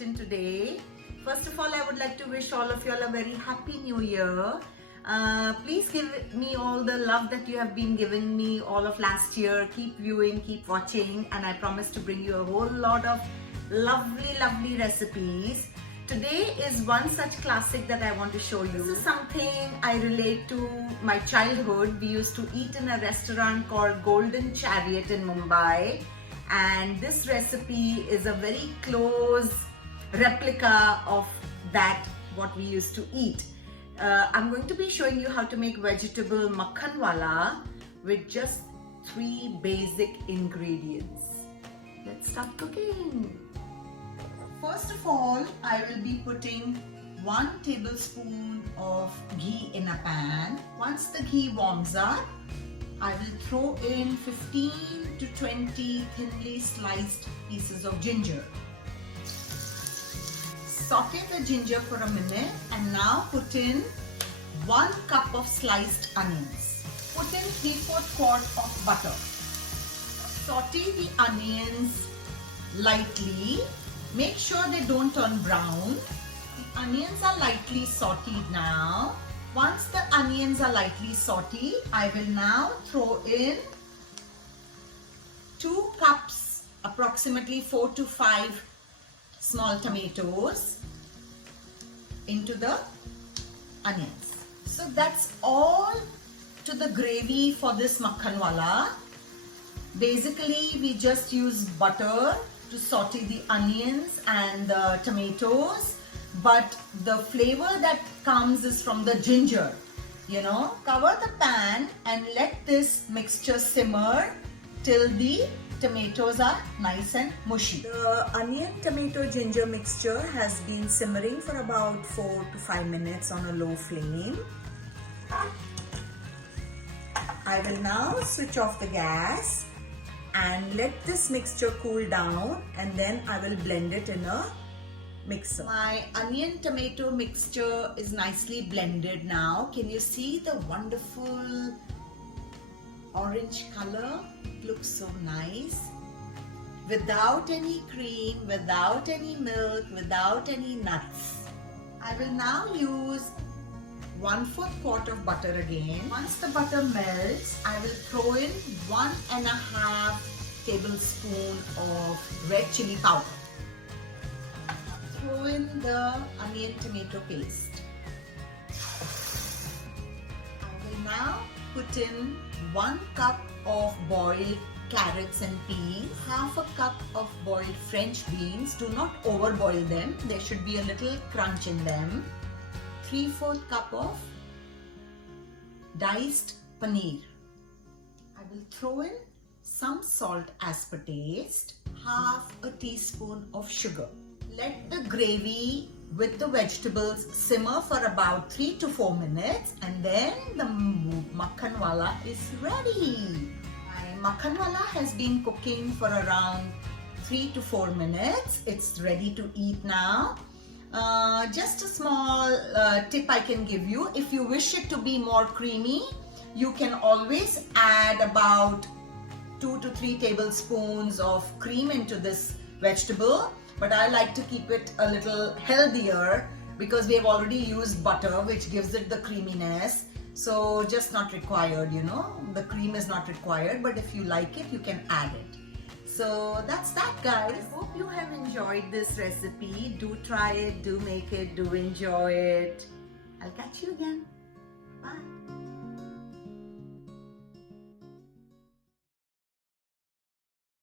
kitchen today. First of all, I would like to wish all of you all a very happy new year. Please give me all the love that you have been giving me all of last year. Keep viewing, keep watching, and I promise to bring you a whole lot of lovely recipes. Today is one such classic that I want to show you. This is something I relate to my childhood. We used to eat in a restaurant called Golden Chariot in Mumbai, and this recipe is a very close replica of that what we used to eat. I'm going to be showing you how to make vegetable makhan wala with just 3 basic ingredients. Let's start cooking. First of all, I will be putting 1 tablespoon of ghee in a pan. Once the ghee warms up, I will throw in 15 to 20 thinly sliced pieces of ginger. Saute the ginger for a minute and now put in 1 cup of sliced onions. Put in 3/4 quart of butter. Saute the onions lightly. Make sure they don't turn brown. The onions are lightly sauteed now. Once the onions are lightly sauteed, I will now throw in 2 cups, approximately 4 to 5 small tomatoes into the onions. So that's all to the gravy for this makhan wala. Basically, we just use butter to saute the onions and the tomatoes, but the flavor that comes is from the ginger. You know, cover the pan and let this mixture simmer till the tomatoes are nice and mushy. The onion, tomato, ginger mixture has been simmering for about 4 to 5 minutes on a low flame. I will now switch off the gas and let this mixture cool down, and then I will blend it in a mixer. My onion tomato mixture is nicely blended now. Can you see the wonderful orange color? It looks so nice. Without any cream, without any milk, without any nuts. I will now use 1/4 quart of butter again. Once the butter melts, I will throw in 1.5 tablespoon of red chili powder. Throw in the onion tomato paste. I will now put in 1 cup of boiled carrots and peas, 1/2 cup of boiled French beans. Do not overboil them. There should be a little crunch in them. 3/4 cup of diced paneer. I will throw in some salt as per taste, 1/2 teaspoon of sugar. Let the gravy with the vegetables simmer for about 3 to 4 minutes, and then the makhan wala is ready. My makhan wala has been cooking for around 3 to 4 minutes. It's ready to eat now. Just a small tip I can give you. If you wish it to be more creamy, you can always add about 2 to 3 tablespoons of cream into this vegetable. But I like to keep it a little healthier because we have already used butter, which gives it the creaminess. So just not required, you know. The cream is not required, but if you like it, you can add it. So that's that, guys. I hope you have enjoyed this recipe. Do try it, do make it, do enjoy it. I'll catch you again.